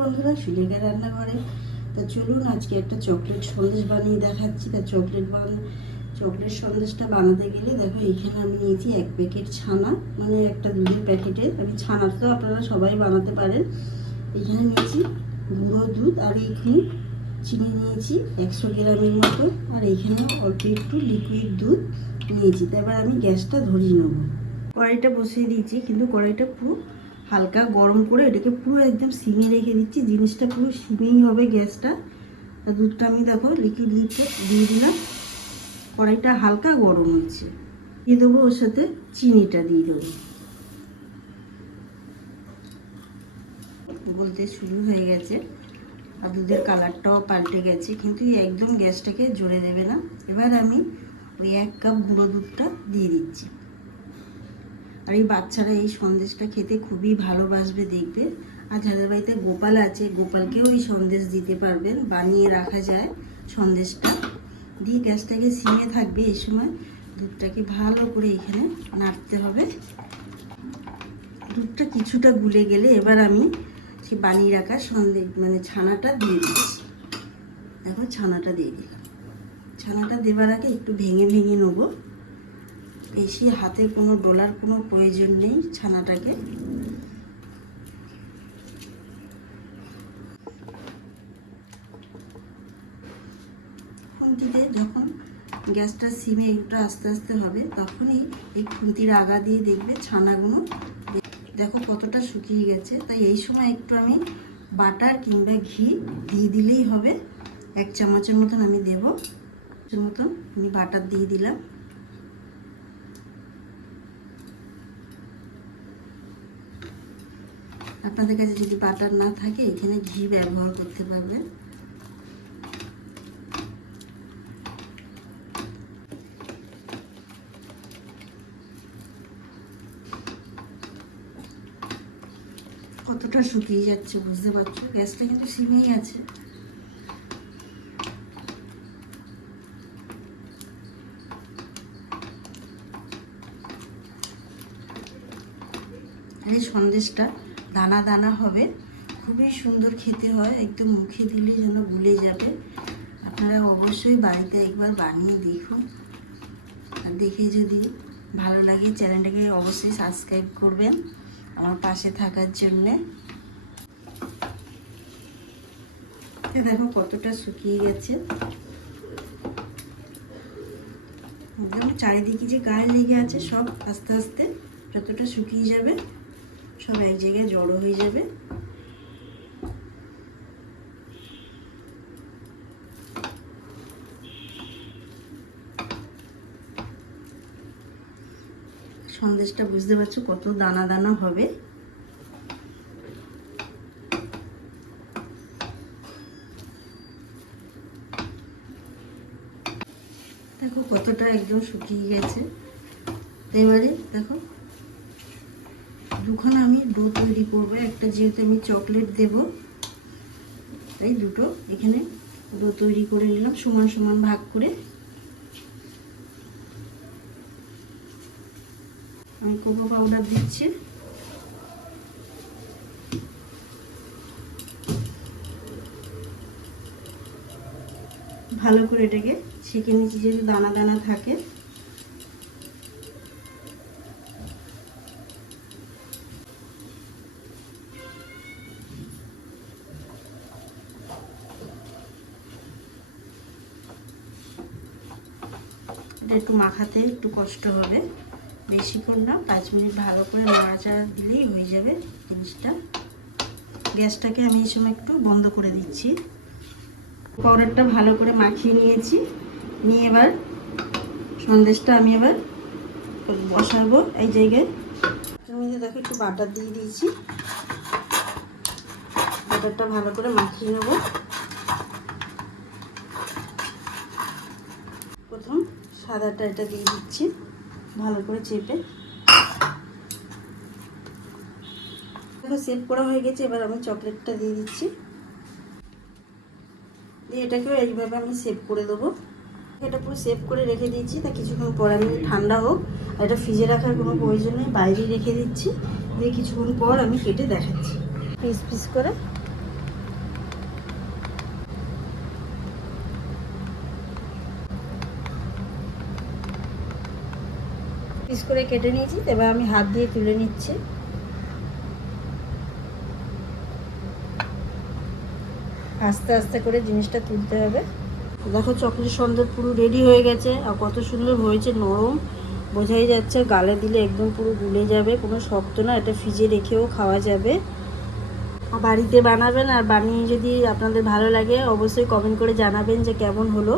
বন্ধুরা সুলেখা রান্নাঘরে। তা চলুন, আজকে একটা চকলেট সন্দেশ বানিয়ে দেখাচ্ছি। তা চকলেট বান চকলেট সন্দেশটা বানাতে গেলে দেখো এখানে আমি নিয়েছি এক প্যাকেট ছানা মানে একটা দুধের প্যাকেটে। আমি ছানাটা তো আপনারা সবাই বানাতে পারেন। এখানে নিয়েছি গুঁড়ো দুধ, আর এইখানে চিনি নিয়েছি একশো গ্রামের মতো। আর এইখানে অল্প একটু লিকুইড দুধ নিয়েছি। তারপর আমি গ্যাসটা ধরিয়ে নেব। কড়াইটা বসিয়ে দিয়েছি, কিন্তু কড়াইটা পুরো হালকা গরম করে এটাকে পুরো একদম সিমে রেখে দিচ্ছি। জিনিসটা পুরো সিমেই হবে গ্যাসটা। দুধটা আমি দেখো লিকুইড দুধটা দিয়ে দিলাম। কড়াইটা হালকা গরম হচ্ছে। দিয়ে দেবো ওর সাথে চিনিটা দিয়ে দেবো। বলতে শুরু হয়ে গেছে। আর দুধের কালারটাও পাল্টে গেছে। কিন্তু একদম গ্যাসটাকে জোরে দেবে না। এবার আমি ওই এক কাপ গুঁড়ো দুধটা দিয়ে দিচ্ছি। আর এই বাচ্চারা এই সন্দেশটা খেতে খুবই ভালোবাসবে দেখবে। আর যাদের বাড়িতে গোপাল আছে, গোপালকেও এই সন্দেশ দিতে পারবেন, বানিয়ে রাখা যায় সন্দেশটা। দিয়ে গ্যাসটাকে সিমে থাকবে এই সময়। দুধটাকে ভালো করে এখানে নাড়তে হবে। দুধটা কিছুটা গুলে গেলে এবার আমি সে বানিয়ে রাখা সন্দেশ মানে ছানাটা দিয়ে দিচ্ছি। দেখো ছানাটা দিয়ে দিলাম। ছানাটা দেবার আগে একটু ভেঙে ভেঙে নেব। বেশি হাতে কোনো ডোলার, কোনো প্রয়োজন নেই ছানাটাকে। খুন্তিতে যখন গ্যাসটা, সিমে একটু আস্তে আস্তে হবে, তখনই এই খুন্তির আগা দিয়ে দেখবে ছানাগুলো। দেখো কতটা শুকিয়ে গেছে। তাই এই সময় একটু আমি বাটার কিংবা ঘি দিয়ে দিলেই হবে। এক চামচের মতন আমি দেবো। মতন আমি বাটার দিয়ে দিলাম। আপনাদের কাছে যদি বাটার না থাকে, এখানে ঘি ব্যবহার করতে পারবেন। কতটা শুকিয়ে যাচ্ছে বুঝতে পারছ? গ্যাসটা কিন্তু সিমেই আছে। আর সন্দেশটা দানা দানা হবে। খুবই সুন্দর খেতে হয়, একটু মুখে দিলে যেন গুলে যাবে। আপনারা অবশ্যই বাড়িতে একবার বানিয়ে দেখুন। আর দেখে যদি ভালো লাগে চ্যানেলটাকে অবশ্যই সাবস্ক্রাইব করবেন আমার পাশে থাকার জন্যে। দেখো কতটা শুকিয়ে গেছে। একদম চারিদিকে যে গায়ে লেগে আছে সব আস্তে আস্তে যতটা শুকিয়ে যাবে সব এক জায়গায় জড়ো হয়ে যাবে। সন্দেশটা বুঝতে পারছ কত দানা দানা হবে। দেখো কতটা একদম শুকিয়ে গেছে। এবারে দেখো দুখানা আমি ডো তৈরি করব। একটা যেহেতু আমি চকলেট দেব, তাই দুটো এখানে ডো তৈরি করে নিলাম, সমান সমান ভাগ করে। আমি কোকো পাউডার দিচ্ছি। ভালো করে এটাকে ছেঁকে নিচ্ছি, যেহেতু দানা দানা থাকে। এটা একটু মাখাতে একটু কষ্ট হবে। বেশিক্ষণ না, পাঁচ মিনিট ভালো করে নাড়াচাড়া দিলেই হয়ে যাবে জিনিসটা। গ্যাসটাকে আমি এই সময় একটু বন্ধ করে দিচ্ছি। পাউডারটা ভালো করে মাখিয়ে নিয়েছি। নিয়ে এবার সন্দেশটা আমি এবার বসাবো এই জায়গায়। তুমি দেখো একটু বাটার দিয়ে দিয়েছি। বাটারটা ভালো করে মাখিয়ে নেব। প্রথম সাদাটা এটা দিয়ে দিচ্ছি। ভালো করে চেপে। দেখো সেভ করা হয়ে গেছে, এবার আমি চকলেটটা দিয়ে দিচ্ছি। দিয়ে এটাকেও এইভাবে আমি সেভ করে দেবো। এটা পুরো সেভ করে রেখে দিয়েছি, তা কিছুক্ষণ পর আমি ঠান্ডা হোক। আর এটা ফ্রিজে রাখার কোনো প্রয়োজন নেই, বাইরেই রেখে দিচ্ছি। দিয়ে কিছুক্ষণ পর আমি কেটে দেখাচ্ছি। পিস পিস করে। পিস করে কেটে নিয়েছি এবার আমি হাত দিয়ে তুলে নিচ্ছি। আস্তে আস্তে করে জিনিসটা তুলতে হবে। দেখো চকলেট সন্দেশ পুরো রেডি হয়ে গেছে, আর কত সুন্দর হয়েছে, নরম। বোঝাই যাচ্ছে গালে দিলে একদম পুরো গুলে যাবে, কোনো শক্ত না, এটা ফ্রিজে রেখেও খাওয়া যাবে। বাড়িতে বানাবেন, আর বানিয়ে যদি আপনাদের ভালো লাগে, অবশ্যই কমেন্ট করে জানাবেন যে কেমন হলো।